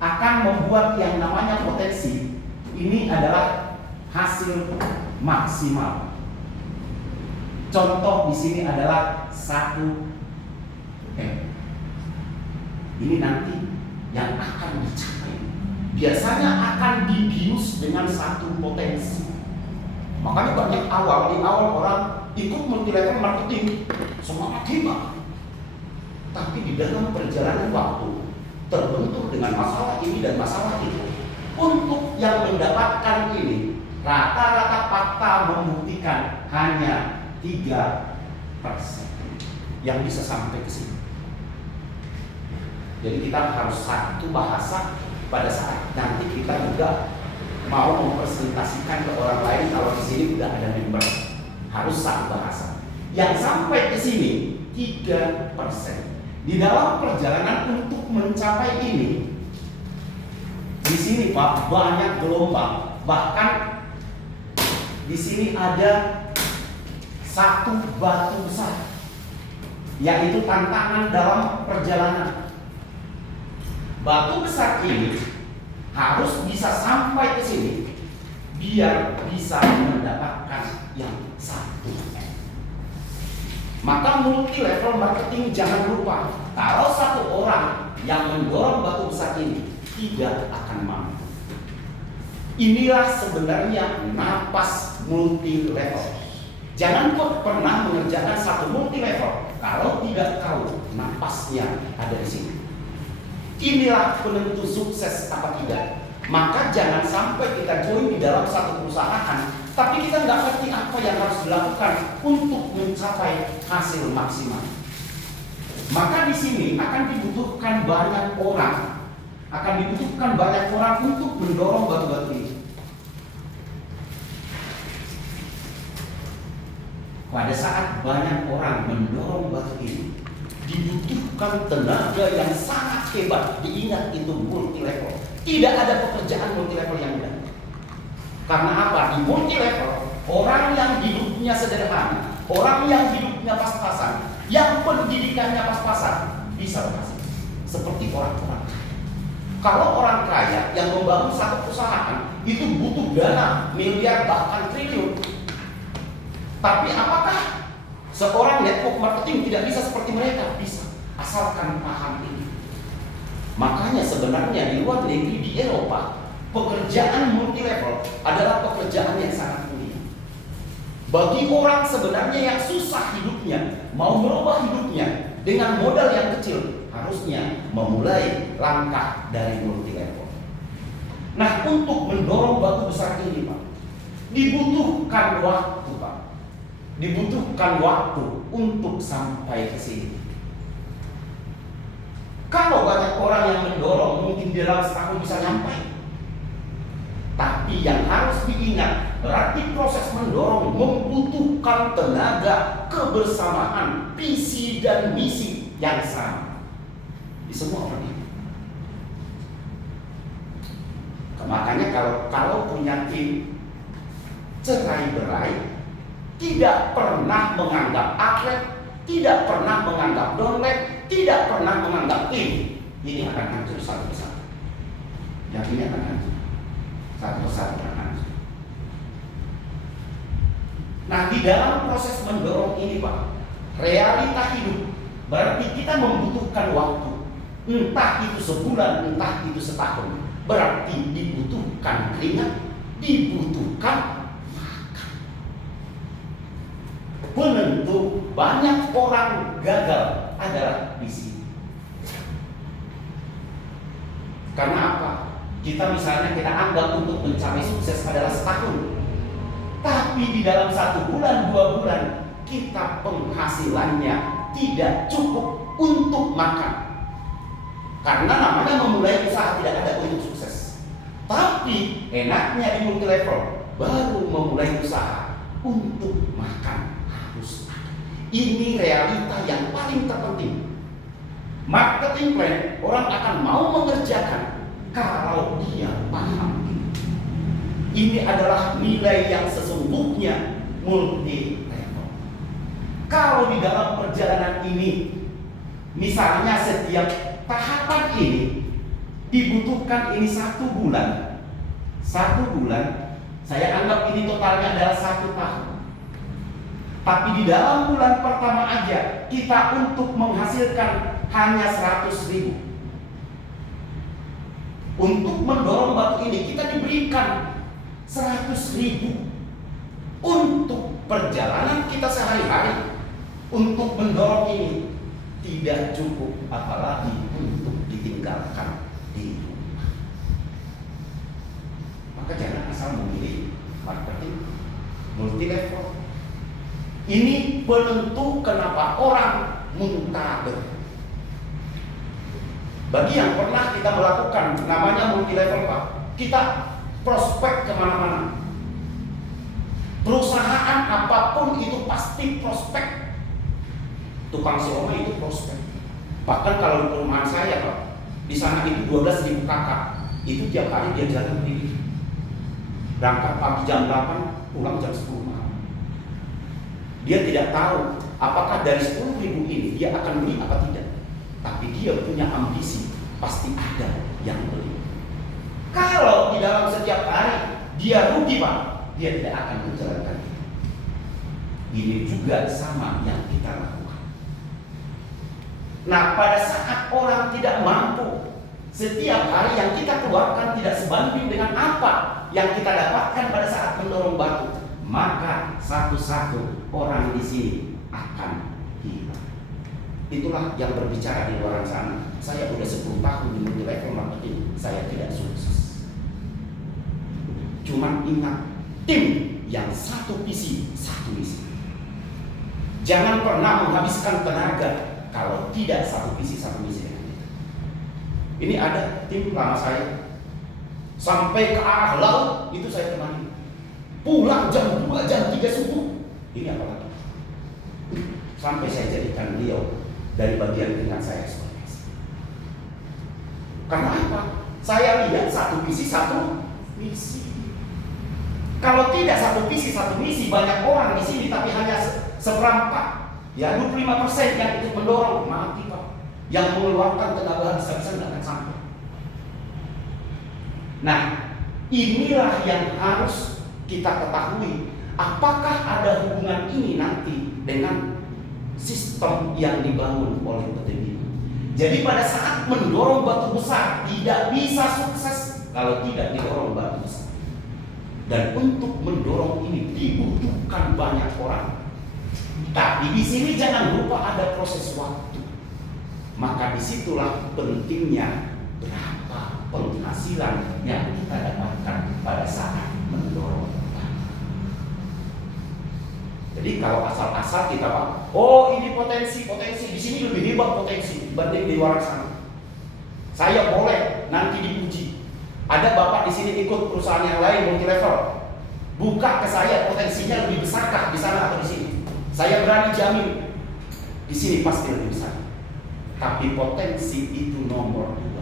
akan membuat yang namanya potensi ini adalah hasil maksimal. Contoh di sini adalah 1M. Ini nanti yang akan dicapai. Biasanya akan dibius dengan satu potensi. Makanya banyak di awal orang ikut multi-level marketing, semangat hebat. Tapi di dalam perjalanan waktu terbentur dengan masalah ini dan masalah itu. Untuk yang mendapatkan ini, rata-rata fakta membuktikan hanya 3% yang bisa sampai ke sini. Jadi kita harus satu bahasa pada saat nanti kita juga mau mempresentasikan ke orang lain. Kalau di sini udah ada member, harus satu bahasa. Yang sampai ke sini 3%. Di dalam perjalanan untuk mencapai ini, di sini Pak banyak gelombang. Bahkan di sini ada satu batu besar, yaitu tantangan dalam perjalanan. Batu besar ini harus bisa sampai ke sini biar bisa mendapatkan yang 1M. Maka multi level marketing jangan lupa, kalau satu orang yang mendorong batu besar ini tidak akan mampu. Inilah sebenarnya napas multi level. Jangan pernah mengerjakan satu multi level kalau tidak tahu napasnya ada di sini. Inilah penentu sukses apa tidak. Maka jangan sampai kita join di dalam satu perusahaan, tapi kita nggak ngerti apa yang harus dilakukan untuk mencapai hasil maksimal. Maka di sini akan dibutuhkan banyak orang, untuk mendorong batu-batu ini. Pada saat banyak orang mendorong batu ini, dibutuhkan tenaga yang sangat hebat. Diingat itu multi level. Tidak ada pekerjaan multi level yang mudah. Karena apa? Di multi level, orang yang hidupnya sederhana, orang yang hidupnya pas-pasan, yang pendidikannya pas-pasan, bisa berhasil. Seperti orang-orang kaya. Kalau orang kaya yang membangun satu perusahaan, itu butuh dana miliar bahkan triliun. Tapi apakah seorang network marketing tidak bisa seperti mereka? Bisa, asalkan paham ini. Makanya sebenarnya di luar negeri, di Eropa, pekerjaan multi level adalah pekerjaan yang sangat mulia. Bagi orang sebenarnya yang susah hidupnya, mau merubah hidupnya dengan modal yang kecil, harusnya memulai langkah dari multi level. Nah, untuk mendorong batu besar ini, Pak, dibutuhkan waktu, Pak. Dibutuhkan waktu untuk sampai ke sini. Kalau banyak orang yang mendorong, mungkin dalam setahun bisa nyampai. Tapi yang harus diingat, berarti proses mendorong membutuhkan tenaga, kebersamaan, visi dan misi yang sama di semua orang ini. Makanya kalau punya tim cerai-berai, tidak pernah menganggap atlet, tidak pernah menganggap downline, tidak pernah menganggap tim, ini akan hancur satu persatu. Yang ini akan hancur satu persatu akan hancur. Nah, di dalam proses mendorong ini, Pak, realita hidup berarti kita membutuhkan waktu. Entah itu sebulan, entah itu setahun. Berarti dibutuhkan keringat, dibutuhkan makan. Penentu banyak orang gagal adalah di sini. Karena apa? Kita misalnya kita anggap untuk mencapai sukses adalah setahun. Tapi di dalam 1 bulan, 2 bulan, kita penghasilannya tidak cukup untuk makan. Karena namanya memulai usaha tidak ada untuk sukses. Tapi enaknya di multi level, baru memulai usaha untuk makan harus ada. Ini realita yang paling terpenting. Marketing plan orang akan mau mengerjakan kalau dia paham ini. Ini adalah nilai yang sesungguhnya multi level. Kalau di dalam perjalanan ini, misalnya setiap tahapan ini dibutuhkan ini 1 bulan. 1 bulan, saya anggap ini totalnya adalah 1 tahun. Tapi di dalam bulan pertama aja kita untuk menghasilkan hanya 100.000. Untuk mendorong batu ini kita diberikan 100.000 untuk perjalanan kita sehari-hari. Untuk mendorong ini tidak cukup, apalagi untuk ditinggalkan di rumah. Maka jangan asal memilih marketing multi level. Ini penentu kenapa orang muntaber. Bagi yang pernah kita melakukan namanya multi level, Pak, kita prospek kemana-mana. Perusahaan apapun itu pasti prospek. Tukang siomay itu prospek. Bahkan kalau di perumahan saya, Pak, di sana itu 12.000 kakak. Itu tiap hari dia jalan sendiri. Berangkat pagi jam 8, pulang jam 10 malam. Dia tidak tahu apakah dari 10.000 ini dia akan beli apa tidak. Tapi dia punya ambisi, pasti ada yang beli. Kalau di dalam setiap hari dia rugi, Pak, dia tidak akan menjalankan. Ini juga sama yang kita lakukan. Nah, pada saat orang tidak mampu, setiap hari yang kita keluarkan tidak sebanding dengan apa yang kita dapatkan pada saat mendorong batu, maka satu-satu orang di sini akan hilang. Itulah yang berbicara di luar sana. Saya udah 10 tahun di multi level marketing, saya tidak sukses. Cuman ingat, tim yang satu visi, satu misi. Jangan pernah menghabiskan tenaga kalau tidak satu visi, satu misi dengan kita. Ini ada tim lama saya sampai ke arah laut, itu saya temani. Pulang jam 2, jam 3 subuh. Ini apa lagi? Sampai saya jadikan beliau dari bagian dengan saya sebagai. Karena apa? Saya lihat satu visi, satu misi. Kalau tidak satu visi, satu misi, banyak orang di sini tapi hanya seperempat. Ya 25% yang ikut mendorong, mati, Pak. Yang mengeluarkan tenaga habis-habisan tidak akan sampai. Nah, inilah yang harus kita ketahui. Apakah ada hubungan ini nanti dengan sistem yang dibangun oleh PT Bina? Jadi pada saat mendorong batu besar tidak bisa sukses kalau tidak didorong batu besar. Dan untuk mendorong ini dibutuhkan banyak orang. Tapi di sini jangan lupa ada proses waktu. Maka disitulah pentingnya berapa penghasilan yang kita dapatkan pada saat mendorong. Jadi kalau asal-asal kita, Pak, oh ini potensi di sini lebih hebat potensi dibanding di luar sana. Saya boleh nanti dipuji. Ada bapak di sini ikut perusahaan yang lain multi level. Buka ke saya potensinya lebih besarkah di sana atau di sini? Saya berani jamin di sini pasti lebih besar. Tapi potensi itu nomor 2.